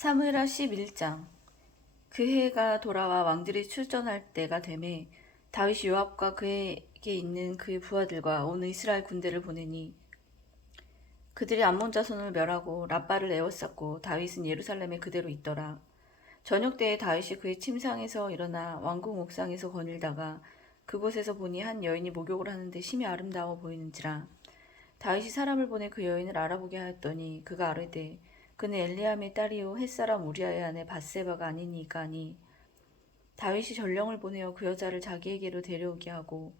사무엘하 11장. 그 해가 돌아와 왕들이 출전할 때가 되매 다윗이 요압과 그에게 있는 그의 부하들과 온 이스라엘 군대를 보내니 그들이 암몬 자손을 멸하고 랍바를 에워쌌고 다윗은 예루살렘에 그대로 있더라. 저녁 때에 다윗이 그의 침상에서 일어나 왕궁 옥상에서 거닐다가 그곳에서 보니 한 여인이 목욕을 하는데 심히 아름다워 보이는지라. 다윗이 사람을 보내 그 여인을 알아보게 하였더니 그가 아뢰되 그는 엘리암의 딸이요 햇사람 우리아의 아내 밧세바가 아니니까 하니 다윗이 전령을 보내어 그 여자를 자기에게로 데려오게 하고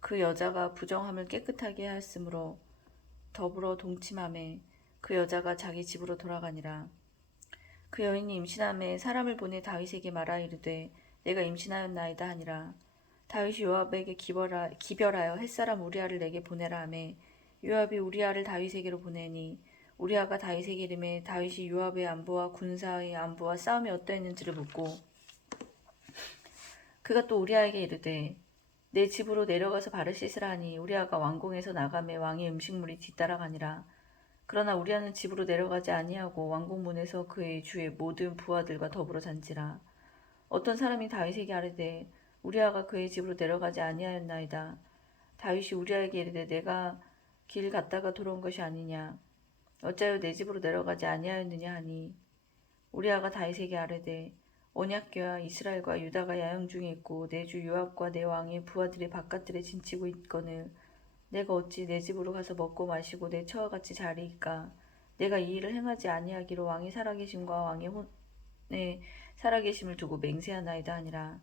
그 여자가 부정함을 깨끗하게 하였으므로 더불어 동침함에 그 여자가 자기 집으로 돌아가니라. 그 여인이 임신함에 사람을 보내 다윗에게 말하 이르되 내가 임신하였나이다 하니라. 다윗이 요압에게 기별하여 햇사람 우리아를 내게 보내라 하매 요압이 우리아를 다윗에게로 보내니 우리아가 다윗에게 이르매 다윗이 요압의 안부와 군사의 안부와 싸움이 어떠했는지를 묻고 그가 또 우리아에게 이르되 내 집으로 내려가서 발을 씻으라 하니 우리아가 왕궁에서 나가매 왕의 음식물이 뒤따라가니라. 그러나 우리아는 집으로 내려가지 아니하고 왕궁 문에서 그의 주의 모든 부하들과 더불어 잔지라. 어떤 사람이 다윗에게 아뢰되 우리아가 그의 집으로 내려가지 아니하였나이다. 다윗이 우리아에게 이르되 내가 길 갔다가 돌아온 것이 아니냐. 어찌하여 내 집으로 내려가지 아니하였느냐 하니 우리아가 다윗에게 아뢰되 언약궤와 이스라엘과 유다가 야영 중에 있고 내 주 요압과 내 왕의 부하들이 바깥들에 진치고 있거늘 내가 어찌 내 집으로 가서 먹고 마시고 내 처와 같이 자리이까. 내가 이 일을 행하지 아니하기로 왕이 살아계심과 왕의 혼에 살아계심을 두고 맹세하나이다 하니라.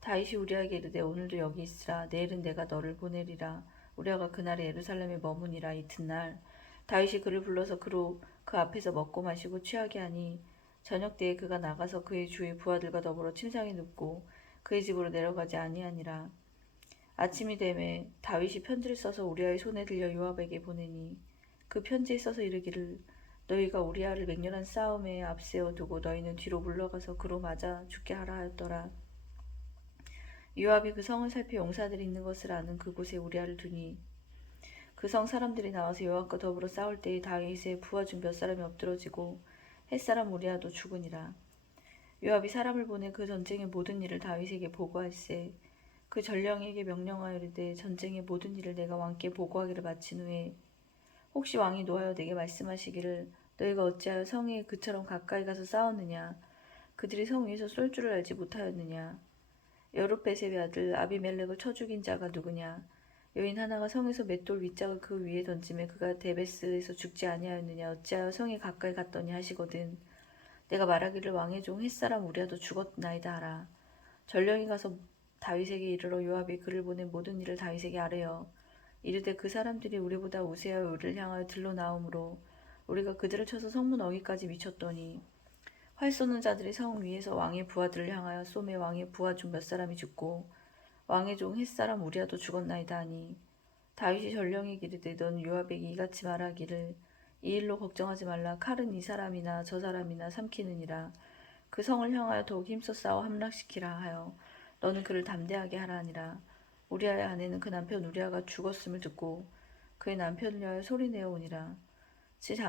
다윗이 우리아에게 이르되 오늘도 여기 있으라. 내일은 내가 너를 보내리라. 우리아가 그날에 예루살렘에 머무니라. 이튿날 다윗이 그를 불러서 그로 그 앞에서 먹고 마시고 취하게 하니 저녁 때에 그가 나가서 그의 주의 부하들과 더불어 침상에 눕고 그의 집으로 내려가지 아니하니라. 아침이 되매 다윗이 편지를 써서 우리아의 손에 들려 요압에게 보내니 그 편지에 써서 이르기를 너희가 우리아를 맹렬한 싸움에 앞세워 두고 너희는 뒤로 물러가서 그로 맞아 죽게 하라 하였더라. 요압이 그 성을 살피 용사들이 있는 것을 아는 그곳에 우리아를 두니 그 성 사람들이 나와서 요압과 더불어 싸울 때에 다윗의 부하 중 몇 사람이 엎드러지고 햇사람 우리아도 죽으니라. 요압이 사람을 보내 그 전쟁의 모든 일을 다윗에게 보고할세 그 전령에게 명령하여 이르되 전쟁의 모든 일을 내가 왕께 보고하기를 마친 후에 혹시 왕이 노하여 내게 말씀하시기를 너희가 어찌하여 성에 그처럼 가까이 가서 싸웠느냐. 그들이 성 위에서 쏠 줄을 알지 못하였느냐. 여룻베셋의 아들 아비멜렉을 쳐 죽인 자가 누구냐. 여인 하나가 성에서 맷돌 윗짝을 그 위에 던짐에 그가 데베스에서 죽지 아니하였느냐. 어찌하여 성에 가까이 갔더니 하시거든 내가 말하기를 왕의 종 햇사람 우리아도 죽었나이다 하라. 전령이 가서 다윗에게 이르러 요압이 그를 보낸 모든 일을 다윗에게 아뢰어 이르되 그 사람들이 우리보다 우세하여 우리를 향하여 들러 나오므로 우리가 그들을 쳐서 성문 어귀까지 미쳤더니 활 쏘는 자들이 성 위에서 왕의 부하들을 향하여 쏘매 왕의 부하 중 몇 사람이 죽고 왕의 종 햇사람 우리아도 죽었나이다 하니 다윗이 전령에게 이르되 넌 요압에게 이같이 말하기를 이 일로 걱정하지 말라. 칼은 이 사람이나 저 사람이나 삼키느니라. 그 성을 향하여 더욱 힘써 싸워 함락시키라 하여 너는 그를 담대하게 하라 하니라. 우리아의 아내는 그 남편 우리아가 죽었음을 듣고 그의 남편을 위하여 소리내어 오니라.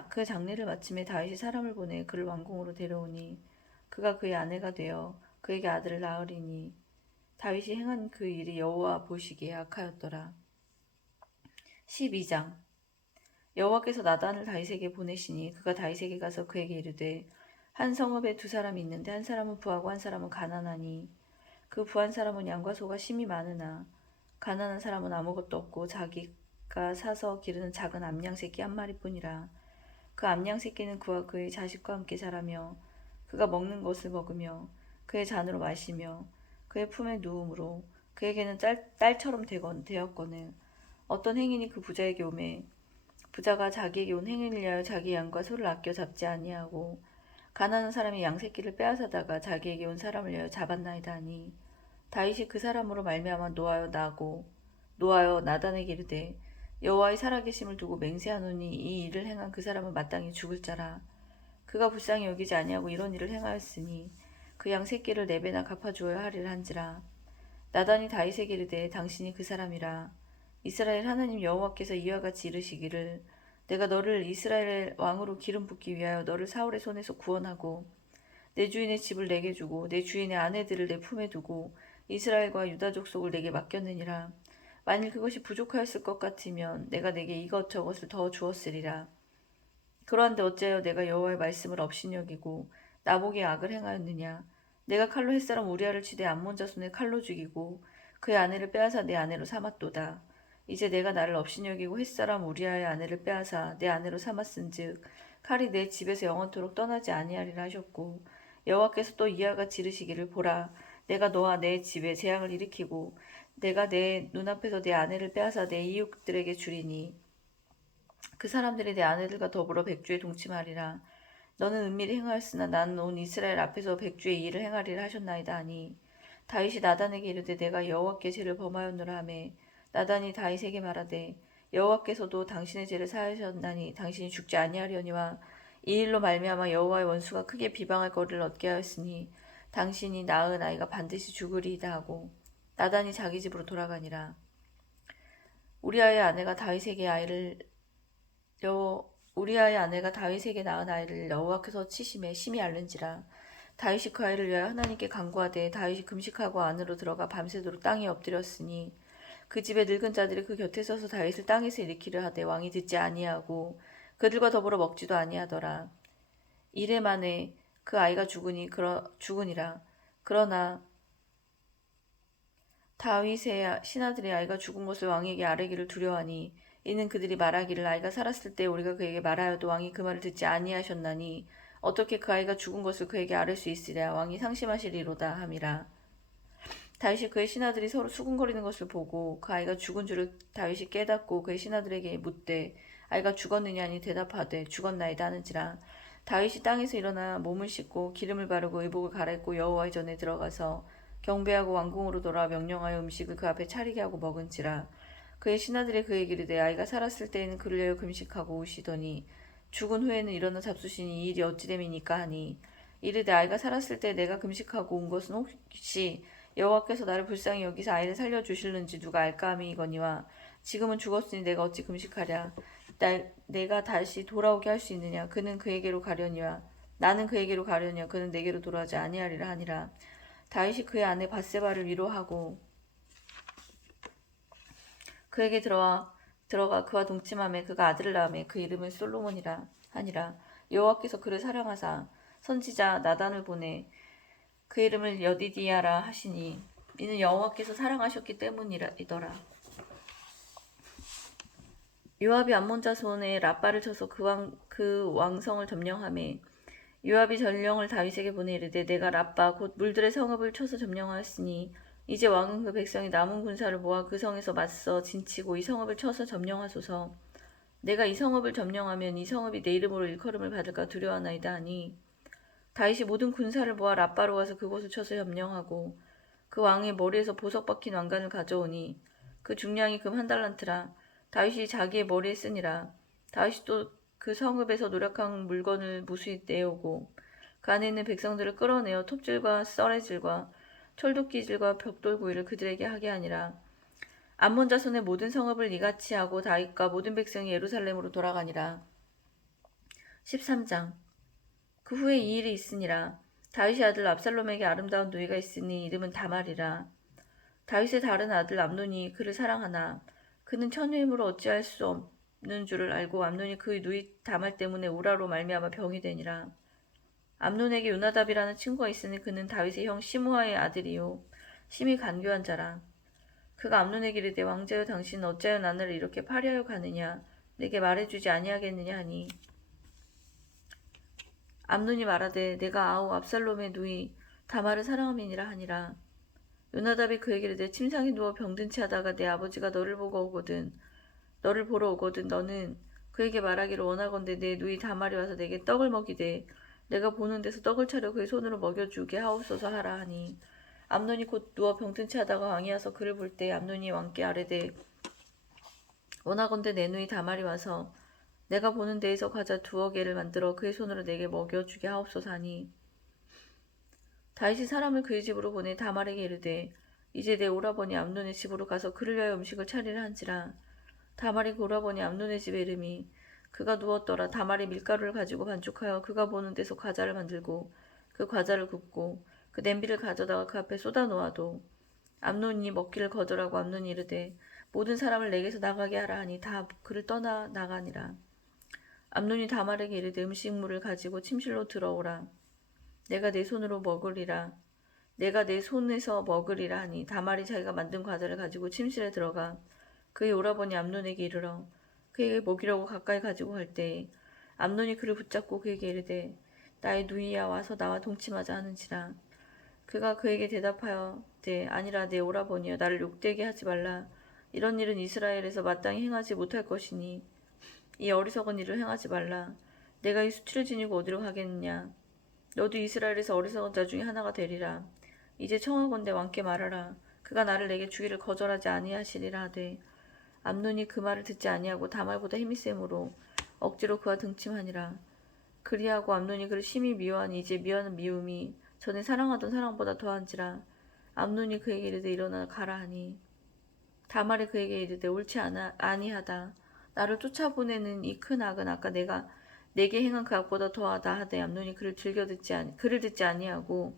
그 장례를 마침에 다윗이 사람을 보내 그를 왕궁으로 데려오니 그가 그의 아내가 되어 그에게 아들을 낳으리니 다윗이 행한 그 일이 여호와 보시기에 악하였더라. 12장. 여호와께서 나단을 다윗에게 보내시니 그가 다윗에게 가서 그에게 이르되 한 성읍에 두 사람이 있는데 한 사람은 부하고 한 사람은 가난하니 그 부한 사람은 양과 소가 심히 많으나 가난한 사람은 아무것도 없고 자기가 사서 기르는 작은 암양 새끼 한 마리뿐이라. 그 암양 새끼는 그와 그의 자식과 함께 자라며 그가 먹는 것을 먹으며 그의 잔으로 마시며 그의 품에 누움으로 그에게는 딸처럼 되었거늘 어떤 행인이 그 부자에게 오매 부자가 자기에게 온 행인을 위하여 자기 양과 소를 아껴 잡지 아니하고 가난한 사람이 양 새끼를 빼앗아다가 자기에게 온 사람을 위하여 잡았나이다 하니 다윗이 그 사람으로 말미암아 노하여 나단에게 이르되 여호와의 살아계심을 두고 맹세하노니 이 일을 행한 그 사람은 마땅히 죽을 자라. 그가 불쌍히 여기지 아니하고 이런 일을 행하였으니 그 양 새끼를 네 배나 갚아주어야 하리라 한지라. 나단이 다윗에게 이르되 당신이 그 사람이라. 이스라엘 하나님 여호와께서 이와 같이 이르시기를 내가 너를 이스라엘 왕으로 기름 붓기 위하여 너를 사울의 손에서 구원하고 내 주인의 집을 내게 주고 내 주인의 아내들을 내 품에 두고 이스라엘과 유다 족속을 내게 맡겼느니라. 만일 그것이 부족하였을 것 같으면 내가 내게 이것저것을 더 주었으리라. 그러한데 어찌하여 내가 여호와의 말씀을 업신여기고 나보기에 악을 행하였느냐. 내가 칼로 햇사람 우리아를 치되 암몬 자손의 칼로 죽이고 그의 아내를 빼앗아 내 아내로 삼았도다. 이제 내가 나를 업신여기고 햇사람 우리아의 아내를 빼앗아 내 아내로 삼았은즉 칼이 내 집에서 영원토록 떠나지 아니하리라 하셨고 여호와께서 또 이와 같이 이르시기를 보라 내가 너와 내 집에 재앙을 일으키고 내가 내 눈앞에서 내 아내를 빼앗아 내 이웃들에게 주리니 그 사람들이 내 아내들과 더불어 백주에 동침하리라. 너는 은밀히 행하였으나 나는 온 이스라엘 앞에서 백주의 일을 행하리라 하셨나이다 하니 다윗이 나단에게 이르되 내가 여호와께 죄를 범하였노라 하매 나단이 다윗에게 말하되 여호와께서도 당신의 죄를 사하셨나니 당신이 죽지 아니하려니와 이 일로 말미암아 여호와의 원수가 크게 비방할 거리를 얻게 하였으니 당신이 낳은 아이가 반드시 죽으리이다 하고 나단이 자기 집으로 돌아가니라. 우리아의 아내가 다윗에게 낳은 아이를 여호와께서 치심에 심히 앓는지라. 다윗이 그 아이를 위하여 하나님께 간구하되 다윗이 금식하고 안으로 들어가 밤새도록 땅에 엎드렸으니 그 집의 늙은 자들이 그 곁에 서서 다윗을 땅에서 일으키려 하되 왕이 듣지 아니하고 그들과 더불어 먹지도 아니하더라. 이래 만에 그 아이가 죽으니라. 그러나 다윗의 신하들의 아이가 죽은 것을 왕에게 아뢰기를 두려워하니 이는 그들이 말하기를 아이가 살았을 때 우리가 그에게 말하여도 왕이 그 말을 듣지 아니하셨나니 어떻게 그 아이가 죽은 것을 그에게 아뢰 수 있으랴. 왕이 상심하시리로다 함이라. 다윗이 그의 신하들이 서로 수군거리는 것을 보고 그 아이가 죽은 줄을 다윗이 깨닫고 그의 신하들에게 묻되 아이가 죽었느냐 하니 대답하되 죽었나이다 하는지라. 다윗이 땅에서 일어나 몸을 씻고 기름을 바르고 의복을 갈아입고 여호와의 전에 들어가서 경배하고 왕궁으로 돌아와 명령하여 음식을 그 앞에 차리게 하고 먹은지라. 그의 신하들이 그에게 이르되 아이가 살았을 때에는 그를 위하여 금식하고 우시더니 죽은 후에는 일어나 잡수시니 이 일이 어찌됨이니까 하니 이르되 아이가 살았을 때 내가 금식하고 온 것은 혹시 여호와께서 나를 불쌍히 여기서 아이를 살려주실는지 누가 알까 함이거니와 지금은 죽었으니 내가 어찌 금식하랴. 내가 다시 돌아오게 할 수 있느냐. 그는 그에게로 가려니와 나는 그에게로 가려니와 그는 내게로 돌아오지 아니하리라 하니라. 다윗이 그의 아내 바세바를 위로하고 그에게 들어가 그와 동침하며 그가 아들을 낳으며 그 이름을 솔로몬이라 하니라. 여호와께서 그를 사랑하사 선지자 나단을 보내 그 이름을 여디디야라 하시니 이는 여호와께서 사랑하셨기 때문이더라. 요압이 암몬 자손의 라빠를 쳐서 그 왕성을 점령하매 요압이 전령을 다윗에게 보내 이르되 내가 라빠 곧 물들의 성읍을 쳐서 점령하였으니 이제 왕은 그 백성이 남은 군사를 모아 그 성에서 맞서 진치고 이 성읍을 쳐서 점령하소서. 내가 이 성읍을 점령하면 이 성읍이 내 이름으로 일컬음을 받을까 두려워하나이다 하니 다윗이 모든 군사를 모아 라빠로 가서 그곳을 쳐서 점령하고 그 왕의 머리에서 보석 박힌 왕관을 가져오니 그 중량이 금 1달란트라. 다윗이 자기의 머리에 쓰니라. 다윗이 또 그 성읍에서 노력한 물건을 무수히 내오고 그 안에 있는 백성들을 끌어내어 톱질과 썰애질과 철도끼질과 벽돌구이를 그들에게 하게 하니라. 암몬 자손의 모든 성읍을 이같이 하고 다윗과 모든 백성이 예루살렘으로 돌아가니라. 13장. 그 후에 이 일이 있으니라. 다윗의 아들 압살롬에게 아름다운 누이가 있으니 이름은 다말이라. 다윗의 다른 아들 암논이 그를 사랑하나 그는 처녀이므로 어찌할 수 없는 줄을 알고 암논이 그 누이 다말 때문에 우라로 말미암아 병이 되니라. 암논에게 요나답이라는 친구가 있으니 그는 다윗의 형 시므아의 아들이요 심히 간교한 자라. 그가 암논에게 이르되 왕자여 당신은 어찌하여 나를 이렇게 파리하여 가느냐. 내게 말해주지 아니하겠느냐 하니 암논이 말하되 내가 아우 압살롬의 누이 다말을 사랑함이니라 하니라. 요나답이 그에게 이르되 침상에 누워 병든 채 하다가 내 아버지가 너를 보러 오거든 너는 그에게 말하기를 원하건대 내 누이 다말이 와서 내게 떡을 먹이되 내가 보는 데서 떡을 차려 그의 손으로 먹여주게 하옵소서 하라 하니 암논이 곧 누워 병든 채 하다가 왕이 와서 그를 볼 때 암논이 왕께 아뢰되 원하건대 내 누이 다말이 와서 내가 보는 데에서 과자 2개를 만들어 그의 손으로 내게 먹여주게 하옵소서 하니 다윗이 사람을 그의 집으로 보내 다말에게 이르되 이제 내 오라버니 암논의 집으로 가서 그를 위하여 음식을 차리라 한지라. 다말이 그 오라버니 암논의 집의 이름이 그가 누웠더라. 다말이 밀가루를 가지고 반죽하여 그가 보는 데서 과자를 만들고 그 과자를 굽고 그 냄비를 가져다가 그 앞에 쏟아 놓아도 암논이 먹기를 거절하고 암논이 이르되 모든 사람을 내게서 나가게 하라 하니 다 그를 떠나 나가니라. 암논이 다말에게 이르되 음식물을 가지고 침실로 들어오라. 내가 내 손으로 먹으리라. 내가 내 손에서 먹으리라 하니 다말이 자기가 만든 과자를 가지고 침실에 들어가 그의 오라버니 암논에게 이르러 그에게 먹이려고 가까이 가지고 갈 때에 암논이 그를 붙잡고 그에게 이르되 나의 누이야 와서 나와 동침하자 하는지라. 그가 그에게 대답하여되 아니라 내 오라버니여 나를 욕되게 하지 말라. 이런 일은 이스라엘에서 마땅히 행하지 못할 것이니 이 어리석은 일을 행하지 말라. 내가 이 수치를 지니고 어디로 가겠느냐. 너도 이스라엘에서 어리석은 자 중에 하나가 되리라. 이제 청하건대 왕께 말하라. 그가 나를 내게 주기를 거절하지 아니하시리라 하되 암논이 그 말을 듣지 아니하고 다말보다 힘이 세므로 억지로 그와 등침하니라. 그리하고 암논이 그를 심히 미워하니 이제 미워하는 미움이 전에 사랑하던 사랑보다 더한지라. 암논이 그에게 이르되 일어나 가라 하니 다말이 그에게 이르되 옳지 아니하다. 나를 쫓아보내는 이 큰 악은 아까 내가 내게 행한 그 악보다 더하다 하되 암논이 그를 듣지 아니하고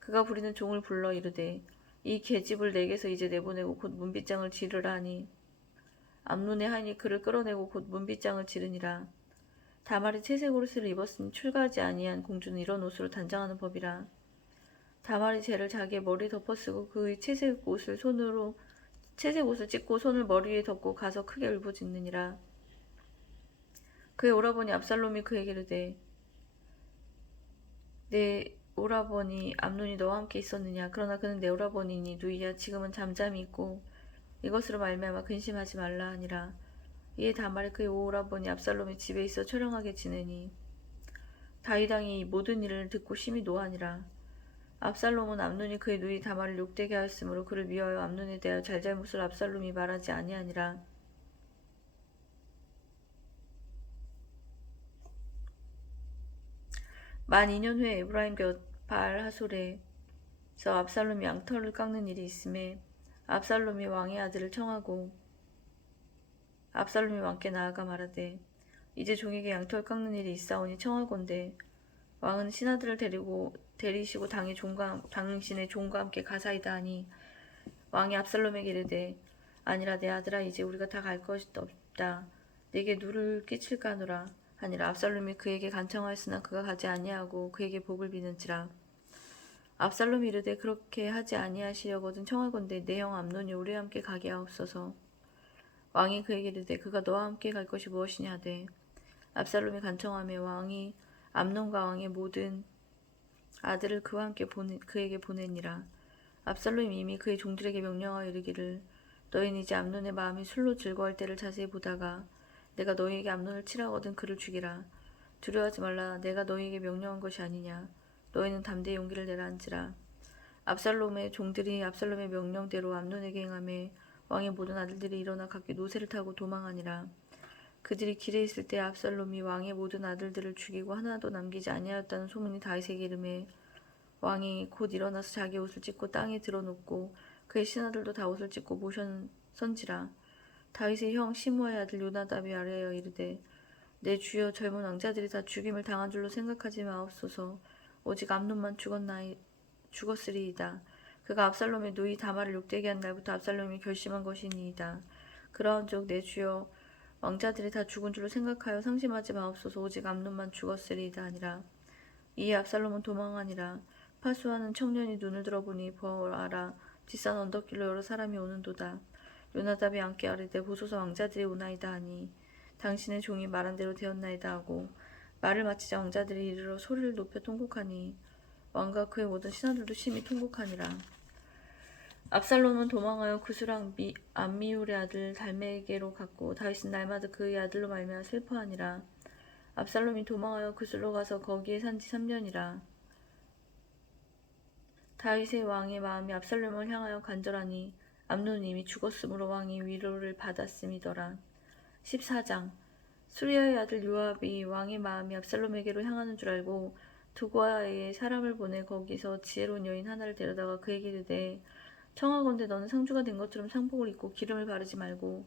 그가 부리는 종을 불러 이르되 이 계집을 내게서 이제 내보내고 곧 문빗장을 지르라 하니 암논의 하인이 그를 끌어내고 곧 문빗장을 지르니라. 다말이 채색 옷을 입었으니 출가하지 아니한 공주는 이런 옷으로 단장하는 법이라. 다말이 쟤를 자기의 머리에 덮어쓰고 그의 채색 옷을 찢고 손을 머리 위에 덮고 가서 크게 울부짖느니라. 그의 오라버니 압살롬이 그에게 이르되 내 오라버니 암논이 너와 함께 있었느냐. 그러나 그는 내 오라버니니 누이야. 지금은 잠잠히 있고 이것으로 말미암아 근심하지 말라 하니라. 이에 다말이 그의 오라버니 압살롬이 집에 있어 처량하게 지내니 다윗 왕이 이 모든 일을 듣고 심히 노하니라. 압살롬은 암논이 그의 누이 다말을 욕되게 하였으므로 그를 미워하여 암논에 대하여 잘잘못을 압살롬이 말하지 아니하니라. 만 2년 후에 에브라임 곁 바알 하솔에서 압살롬이 양털을 깎는 일이 있음에 압살롬이 왕의 아들을 청하고 압살롬이 왕께 나아가 말하되 이제 종에게 양털 깎는 일이 있사오니 청하건대 왕은 신하들을 데리시고 당신의 종과 함께 가사이다 하니 왕이 압살롬에게 이르되 아니라 내 아들아 이제 우리가 다 갈 것이 없다. 내게 누를 끼칠까 하노라 하니라. 압살롬이 그에게 간청하였으나 그가 가지 아니하고 그에게 복을 비는지라. 압살롬이 이르되 그렇게 하지 아니하시려거든 청하건대 내 형 암논이 우리와 함께 가게 하옵소서. 왕이 그에게 이르되 그가 너와 함께 갈 것이 무엇이냐 하되 압살롬이 간청하며 왕이 암논과 왕의 모든 아들을 그와 함께 그에게 보내니라. 압살롬이 이미 그의 종들에게 명령하여 이르기를 너희는 이제 암논의 마음이 술로 즐거워할 때를 자세히 보다가 내가 너희에게 암논을 치라거든 그를 죽이라. 두려워하지 말라. 내가 너희에게 명령한 것이 아니냐. 너희는 담대히 용기를 내라 한지라. 압살롬의 종들이 압살롬의 명령대로 암논에게 행하며 왕의 모든 아들들이 일어나 각기 노새를 타고 도망하니라. 그들이 길에 있을 때 압살롬이 왕의 모든 아들들을 죽이고 하나도 남기지 아니하였다는 소문이 다윗에게 이르매 왕이 곧 일어나서 자기 옷을 찢고 땅에 드러눕고 그의 신하들도 다 옷을 찢고 모션선지라. 다윗의 형 시므아의 아들 요나답이 아뢰어 이르되 내 주여 젊은 왕자들이 다 죽임을 당한 줄로 생각하지 마옵소서. 오직 암논만 죽었으리이다. 그가 압살롬의 누이 다말을 욕되게 한 날부터 압살롬이 결심한 것이니이다. 그러한즉 내 주여 왕자들이 다 죽은 줄로 생각하여 상심하지 마옵소서. 오직 암논만 죽었으리이다 하니라. 이에 압살롬은 도망하니라. 파수하는 청년이 눈을 들어보니 보아라 뒷산 언덕길로 여러 사람이 오는도다. 요나답이 함께 아뢰되 보소서 왕자들이 오나이다 하니 당신의 종이 말한 대로 되었나이다 하고 말을 마치자 왕자들이 이르러 소리를 높여 통곡하니 왕과 그의 모든 신하들도 심히 통곡하니라. 압살롬은 도망하여 구스랑 암미울의 아들 달메게로 갔고 다윗은 날마다 그의 아들로 말미암아 슬퍼하니라. 압살롬이 도망하여 구슬로 가서 거기에 산지 3년이라. 다윗의 왕의 마음이 압살롬을 향하여 간절하니 암논은 이미 죽었으므로 왕이 위로를 받았음이더라. 14장 수리아의 아들 요압이 왕의 마음이 압살롬에게로 향하는 줄 알고 두고아에 사람을 보내 거기서 지혜로운 여인 하나를 데려다가 그에게 이르되 청하건대 너는 상주가 된 것처럼 상복을 입고 기름을 바르지 말고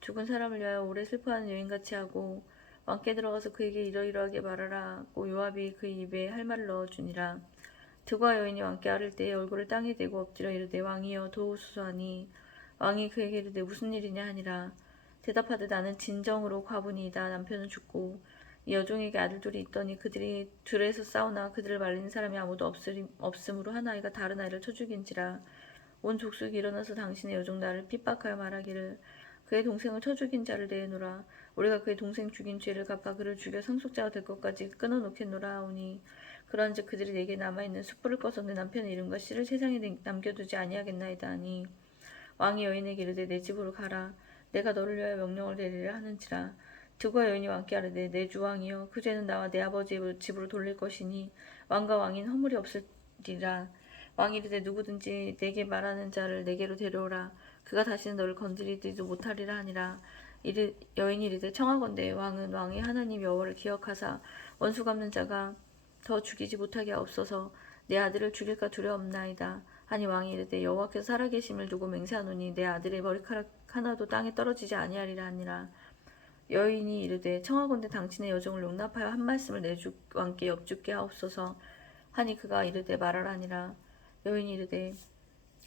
죽은 사람을 위하여 오래 슬퍼하는 여인같이 하고 왕께 들어가서 그에게 이러이러하게 말하라 하고 요압이 그 입에 할 말을 넣어주니라. 드과 여인이 왕께 아를 때에 얼굴을 땅에 대고 엎드려 이르되 왕이여 도우소서 하니 왕이 그에게 이르되 무슨 일이냐 하니라. 대답하되 나는 진정으로 과부니이다. 남편은 죽고 이 여종에게 아들 둘이 있더니 그들이 들에서 싸우나 그들을 말리는 사람이 아무도 없으므로 한 아이가 다른 아이를 쳐 죽인지라. 온 족속이 일어나서 당신의 여종 나를 핍박하여 말하기를 그의 동생을 쳐 죽인 자를 내놓으라. 우리가 그의 동생 죽인 죄를 갚아 그를 죽여 상속자가 될 것까지 끊어놓겠노라 하오니 그러한즉 그들이 내게 남아있는 숯불을 꺼서 내 남편의 이름과 씨를 세상에 남겨두지 아니하겠나이다 하니 왕이 여인에게 이르되 내 집으로 가라. 내가 너를 위하여 명령을 내리라 하는지라. 드과 여인이 왕께 아뢰되 내 주 왕이여 그 죄는 나와 내 아버지의 집으로 돌릴 것이니 왕과 왕인 허물이 없으리라. 왕이 이르되 누구든지 내게 말하는 자를 내게로 데려오라. 그가 다시는 너를 건드리지도 못하리라 하니라. 여인이 이르되 청하건대 왕은 왕의 하나님 여호와를 기억하사 원수 갚는 자가 더 죽이지 못하게 하옵소서. 내 아들을 죽일까 두려움나이다. 하니 왕이 이르되 여호와께서 살아계심을 두고 맹세하노니 내 아들의 머리카락 하나도 땅에 떨어지지 아니하리라 하니라. 여인이 이르되 청하건대 당신의 여종을 용납하여 한 말씀을 내 주 왕께 엽죽게 하옵소서. 하니 그가 이르되 말하라 하니라. 여인이 이르되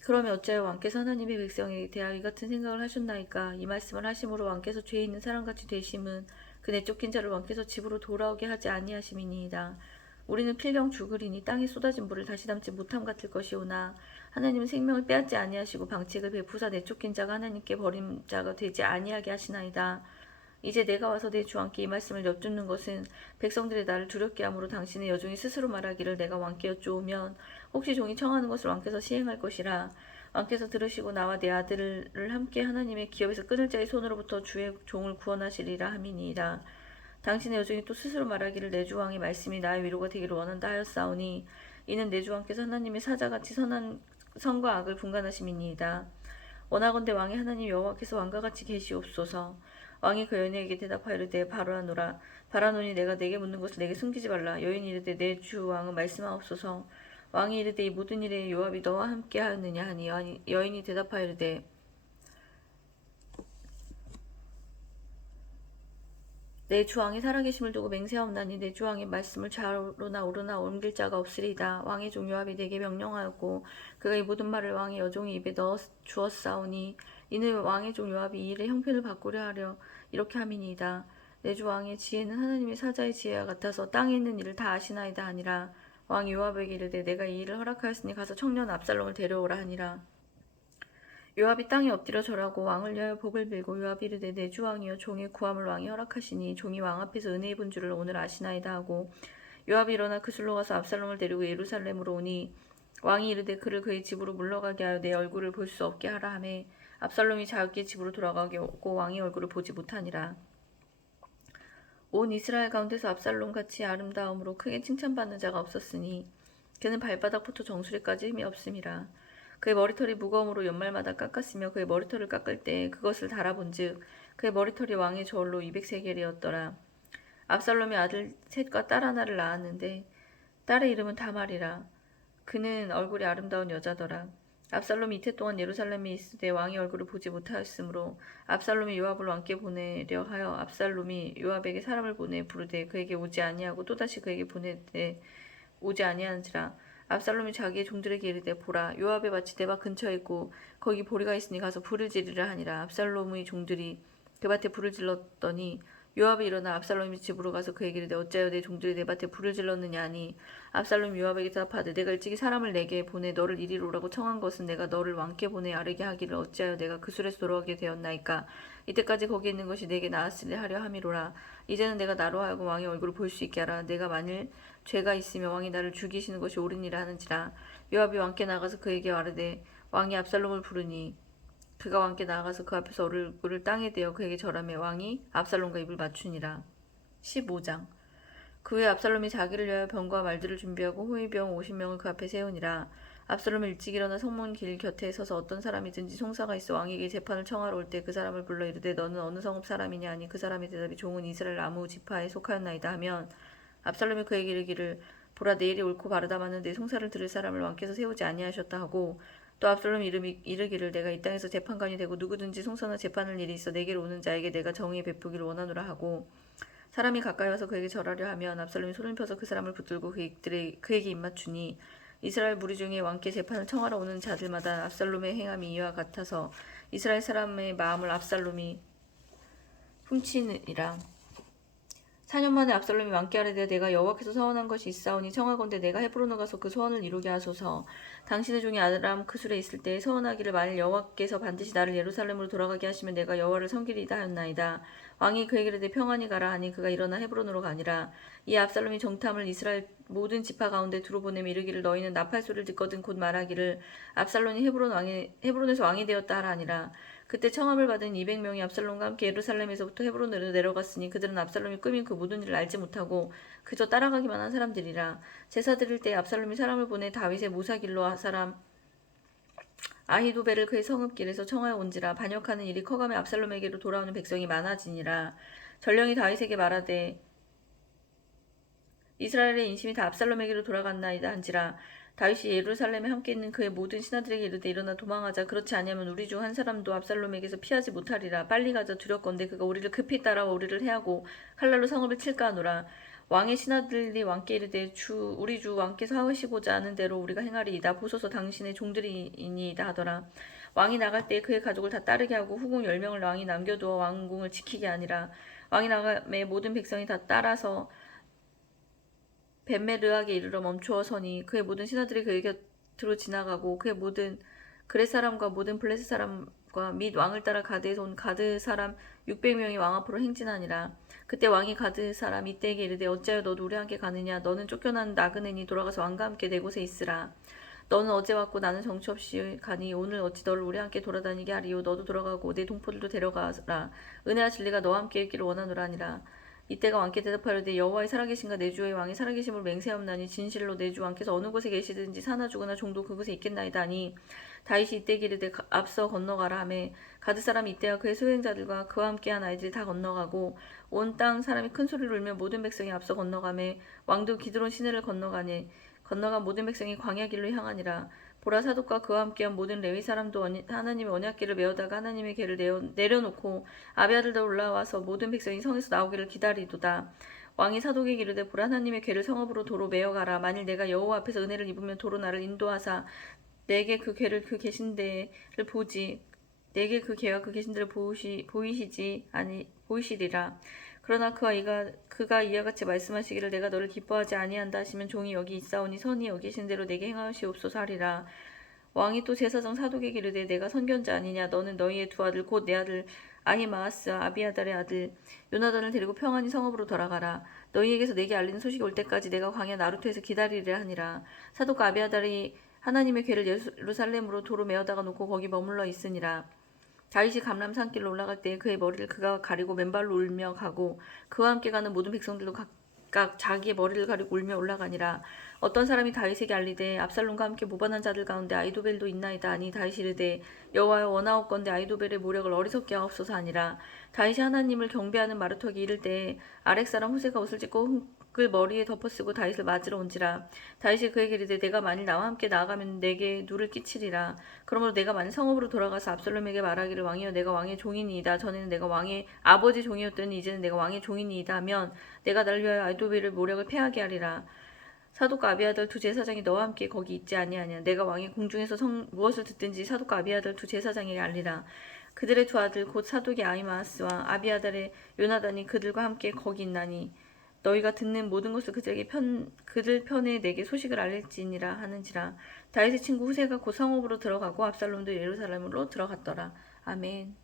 그러면 어찌하여 왕께서 하나님의 백성에게 대하여 이 같은 생각을 하셨나이까. 이 말씀을 하심으로 왕께서 죄 있는 사람같이 되심은 그 내쫓긴 자를 왕께서 집으로 돌아오게 하지 아니하심이니이다. 우리는 필경 죽으리니 땅에 쏟아진 물을 다시 담지 못함 같을 것이오나 하나님은 생명을 빼앗지 아니하시고 방책을 베푸사 내쫓긴 자가 하나님께 버림자가 되지 아니하게 하시나이다. 이제 내가 와서 내 주 왕께 이 말씀을 여쭙는 것은 백성들의 나를 두렵게 함으로 당신의 여종이 스스로 말하기를 내가 왕께 여쭈오면 혹시 종이 청하는 것을 왕께서 시행할 것이라. 왕께서 들으시고 나와 내 아들을 함께 하나님의 기업에서 끊을 자의 손으로부터 주의 종을 구원하시리라 함이니이다. 당신의 여종이 또 스스로 말하기를 내 주 왕의 말씀이 나의 위로가 되기를 원한다 하였사오니 이는 내 주 왕께서 하나님의 사자같이 선한 선과 악을 분간하심이니이다. 원하건대 왕의 하나님 여호와께서 왕과 같이 계시옵소서. 왕이 그 여인에게 대답하여 이르되 바라노라. 바라노니 내가 내게 묻는 것을 내게 숨기지 말라. 여인이 이르되 내 주 왕은 말씀하옵소서. 왕이 이르되 이 모든 일에 요압이 너와 함께 하였느냐 하니 여인이 대답하여 이르되 내 주 왕이 살아계심을 두고 맹세하옵나니 내 주 왕의 말씀을 좌로나 우로나 옮길 자가 없으리이다. 왕의 종 요압이 내게 명령하였고 그가 이 모든 말을 왕의 여종의 입에 넣어 주었사오니 이는 왕의 종 요압이 이 일의 형편을 바꾸려 하려 이렇게 함이니이다. 내 주 왕의 지혜는 하나님의 사자의 지혜와 같아서 땅에 있는 일을 다 아시나이다 하니라. 왕이 요압에게 이르되 내가 이 일을 허락하였으니 가서 청년 압살롬을 데려오라 하니라. 요압이 땅에 엎드려 절하고 왕을 위하여 복을 빌고 요압이 이르되 내 주 왕이여 종의 구함을 왕이 허락하시니 종이 왕 앞에서 은혜 입은 줄을 오늘 아시나이다 하고 요압이 일어나 그술로 가서 압살롬을 데리고 예루살렘으로 오니 왕이 이르되 그를 그의 집으로 물러가게 하여 내 얼굴을 볼 수 없게 하라 하매 압살롬이 자기 집으로 돌아가게 하고 왕의 얼굴을 보지 못하니라. 온 이스라엘 가운데서 압살롬같이 아름다움으로 크게 칭찬받는 자가 없었으니 그는 발바닥부터 정수리까지 힘이 없음이라. 그의 머리털이 무거움으로 연말마다 깎았으며 그의 머리털을 깎을 때 그것을 달아본즉 그의 머리털이 왕의 저울로 200세겔이었더라. 압살롬이 아들 셋과 딸 하나를 낳았는데 딸의 이름은 다말이라. 그는 얼굴이 아름다운 여자더라. 압살롬이 이태 동안 예루살렘에 있을 때 왕의 얼굴을 보지 못하였으므로 압살롬이 요압을 왕께 보내려 하여 압살롬이 요압에게 사람을 보내 부르되 그에게 오지 아니하고 또다시 그에게 보내되 오지 아니하는지라. 압살롬이 자기의 종들에게 이르되 보라 요압의 밭이 내 밭 근처에 있고 거기 보리가 있으니 가서 불을 지르라 하니라. 압살롬의 종들이 그 밭에 불을 질렀더니 요압이 일어나 압살롬의 집으로 가서 그에게 이르되 어찌하여 내 종들이 내 밭에 불을 질렀느냐 하니 압살롬이 요압에게 대답하되 내가 일찍이 사람을 내게 보내 너를 이리로 오라고 청한 것은 내가 너를 왕께 보내 아뢰게 하기를 어찌하여 내가 그 술에서 돌아오게 되었나이까. 이때까지 거기 있는 것이 내게 나았으려 하려 함이로라. 이제는 내가 나로 하여금 왕의 얼굴을 볼 수 있게 하라. 내가 만일 죄가 있으며 왕이 나를 죽이시는 것이 옳으니라 하는지라. 요압이 왕께 나가서 그에게 말하되 왕이 압살롬을 부르니 그가 왕께 나가서 그 앞에서 얼굴을 땅에 대어 그에게 절하며 왕이 압살롬과 입을 맞추니라. 15장. 그 후에 압살롬이 자기를 위하여 병과 말들을 준비하고 호위병 50명을 그 앞에 세우니라. 압살롬이 일찍 일어나 성문 길 곁에 서서 어떤 사람이든지 송사가 있어 왕에게 재판을 청하러 올 때 그 사람을 불러 이르되 너는 어느 성읍 사람이냐 하니 그 사람의 대답이 종은 이스라엘 아무 지파에 속하였나이다 하면 압살롬이 그에게 이르기를 보라 내일이 옳고 바르다마는 내 송사를 들을 사람을 왕께서 세우지 아니하셨다 하고 또 압살롬이 이르기를 내가 이 땅에서 재판관이 되고 누구든지 송사나 재판할 일이 있어 내게로 오는 자에게 내가 정의 베푸기를 원하노라 하고 사람이 가까이 와서 그에게 절하려 하면 압살롬이 손을 펴서 그 사람을 붙들고 그에게 입맞추니 이스라엘 무리 중에 왕께 재판을 청하러 오는 자들마다 압살롬의 행함이 이와 같아서 이스라엘 사람의 마음을 압살롬이 훔치니라. 4년 만에 압살롬이 왕께 아뢰되 내가 여호와께서 서원한 것이 있사오니 청하건대 내가 헤브론에 가서 그 소원을 이루게 하소서. 당신의 종이 아람 크술에 있을 때에 소원하기를 만일 여호와께서 반드시 나를 예루살렘으로 돌아가게 하시면 내가 여호와를 섬기리이다 하였나이다. 왕이 그에게 이르되 평안히 가라 하니 그가 일어나 헤브론으로 가니라. 이 압살롬이 정탐을 이스라엘 모든 지파 가운데 두루 보내며 이르기를 너희는 나팔 소리를 듣거든 곧 말하기를 압살롬이 헤브론에서 왕이 되었다 하라 하니라. 그때 청함을 받은 200명이 압살롬과 함께 예루살렘에서부터 헤브론으로 내려갔으니 그들은 압살롬이 꾸민 그 모든 일을 알지 못하고 그저 따라가기만 한 사람들이라. 제사 드릴 때에 압살롬이 사람을 보내 다윗의 모사길로 사람 아히도벨을 그의 성읍길에서 청하여 온지라. 반역하는 일이 커가며 압살롬에게로 돌아오는 백성이 많아지니라. 전령이 다윗에게 말하되 이스라엘의 인심이 다 압살롬에게로 돌아갔나이다 한지라. 다윗이 예루살렘에 함께 있는 그의 모든 신하들에게 이르되 일어나 도망하자. 그렇지 아니하면 우리 중 한 사람도 압살롬에게서 피하지 못하리라. 빨리 가자. 두렵건대 그가 우리를 급히 따라와 우리를 해하고 칼날로 성읍을 칠까 하노라. 왕의 신하들이 왕께 이르되 우리 주 왕께서 하시고자 하는 대로 우리가 행하리이다. 보소서 당신의 종들이니이다 하더라. 왕이 나갈 때에 그의 가족을 다 따르게 하고 후궁 10명을 왕이 남겨두어 왕궁을 지키게 하니라. 왕이 나감에 모든 백성이 다 따라서 벳메르하게 이르러 멈추어 서니 그의 모든 신하들이 그의 곁으로 지나가고 그의 모든 그렛 사람과 모든 블레셋 사람과 및 왕을 따라 가드에서 온 가드 사람 600명이 왕 앞으로 행진하니라. 그때 왕이 가드 사람 이때에게 이르되 어찌하여 너도 우리와 함께 가느냐. 너는 쫓겨난 나그네니 돌아가서 왕과 함께 내 곳에 있으라. 너는 어제 왔고 나는 정처 없이 가니 오늘 어찌 너를 우리와 함께 돌아다니게 하리요. 너도 돌아가고 내 동포들도 데려가라. 은혜와 진리가 너와 함께 있기를 원하노라 하니라. 이때가 왕께 대답하려되 여호와의 살아계신가 내 주의 왕의 살아계심을 맹세하옵나니 진실로 내 주 왕께서 어느 곳에 계시든지 사나 죽으나 종도 그곳에 있겠나이다 하니 다윗이 이때에게 이르되 앞서 건너가라 하매 가드 사람이 이때와 그의 수행자들과 그와 함께한 아이들이 다 건너가고 온 땅 사람이 큰 소리를 울며 모든 백성이 앞서 건너가매 왕도 기드론 시내를 건너간 모든 백성이 광야 길로 향하니라. 보라 사독과 그와 함께한 모든 레위 사람도 하나님의 언약궤를 메어다가 하나님의 궤를 내려놓고 아비아들도 올라와서 모든 백성이 성에서 나오기를 기다리도다. 왕이 사독에게 이르되 보라 하나님의 궤를 성읍으로 도로 메어가라. 만일 내가 여호와 앞에서 은혜를 입으면 도로 나를 인도하사 내게 그 궤를 그 계신 데를 보지 내게 그 궤와 그 계신 데를 보이시리라. 그러나 그가 이와 같이 말씀하시기를 내가 너를 기뻐하지 아니한다 하시면 종이 여기 있사오니 선이 여기신 대로 내게 행하시옵소서 하리라. 왕이 또 제사장 사독에게 이르되 내가 선견자 아니냐. 너는 너희의 두 아들 곧 내 아들 아히마아스와 아비아달의 아들 요나단을 데리고 평안히 성읍으로 돌아가라. 너희에게서 내게 알리는 소식이 올 때까지 내가 광야 나루토에서 기다리리라 하니라. 사독과 아비아달이 하나님의 궤를 예루살렘으로 도로 메어다가 놓고 거기 머물러 있으니라. 다윗이 감람 산길로 올라갈 때에 그의 머리를 그가 가리고 맨발로 울며 가고 그와 함께 가는 모든 백성들도 각각 자기의 머리를 가리고 울며 올라가니라. 어떤 사람이 다윗에게 알리되 압살롬과 함께 모반한 자들 가운데 아히도벨도 있나이다 하니 다윗이 이르되 여호와여 원하옵건대 아히도벨의 모력을 어리석게 하옵소서 하니라. 다윗이 하나님을 경배하는 마르턱이 이를 때에 아렉 사람 후세가 옷을 찢고 흙을 머리에 덮어쓰고 다윗을 맞으러 온지라. 다윗이 그에게 이르되 내가 만일 나와 함께 나아가면 내게 누를 끼치리라. 그러므로 내가 만일 성읍으로 돌아가서 압살롬에게 말하기를 왕이여 내가 왕의 종이니이다. 전에는 내가 왕의 아버지 종이었더니 이제는 내가 왕의 종이니이다 하면 내가 나를 위하여 아히도벨의 모력을 패하게 하리라. 사독과 아비아들 두 제사장이 너와 함께 거기 있지 아니하냐. 내가 왕의 궁중에서 무엇을 듣든지 사독과 아비아들 두 제사장에게 알리라. 그들의 두 아들 곧 사독의 아히마아스와 아비아달의 요나단이 그들과 함께 거기 있나니 너희가 듣는 모든 것을 그들 편에 내게 소식을 알릴지니라 하는지라. 다윗의 친구 후세가 곧 성읍으로 들어가고 압살롬도 예루살렘으로 들어갔더라. 아멘.